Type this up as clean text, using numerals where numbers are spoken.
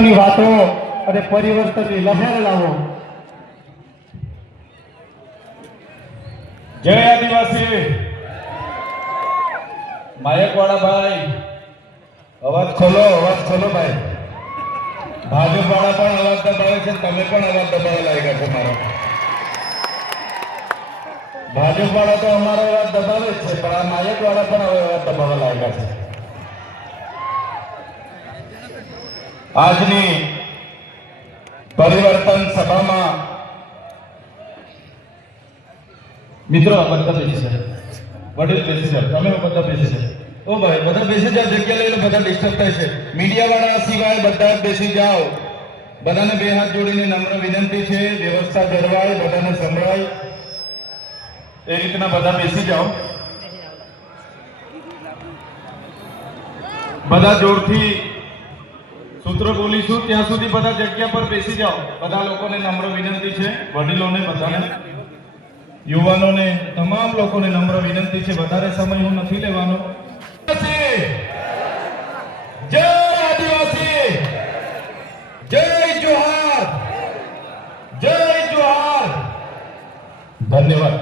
વાતો અને પરિવર્તનની લહેર લાવો। જય આદિવાસી। માયકવાડા ભાઈ અવાજ ખોલો ભાઈ। ભાજપ વાળા પણ અવાજ દબાવે છે, તમે પણ અવાજ દબાવવા લાગ્યા છો મારો। ભાજપ વાળા તો અમારો અવાજ દબાવે જ છે, પણ આ માયક વાળા પણ હવે અવાજ દબાવવા લાગ્યા છે। આજની પરિવર્તન સભામાં મિત્રો બધા બેસી જાય, વડીલ બેસી જાય, તમે બધા બેસી જાય। ઓ ભાઈ બધા બેસી જાઓ, જગ્યા લઈને બધા ડિસ્ટર્બ થાય છે। મીડિયા વાળા સિવાય બધા બેસી જાઓ। બધાને બે હાથ જોડીને નમ્ર વિનંતી છે, વ્યવસ્થા જળવાય, બધાને સંભળાય એ રીતના બધા બેસી જાઓ। બધા જોરથી સૂત્રો બોલીશું ત્યાં સુધી બધા જગ્યા પર બેસી જાઓ। બધા લોકોને નમ્ર વિનંતી છે, વડીલોને, બધાને, યુવાનોને, તમામ લોકોને નમ્ર વિનંતી છે, વધારે સમય હું નથી લેવાનો। જય આદિવાસી, જય જોહાર, જય જોહાર। ધન્યવાદ।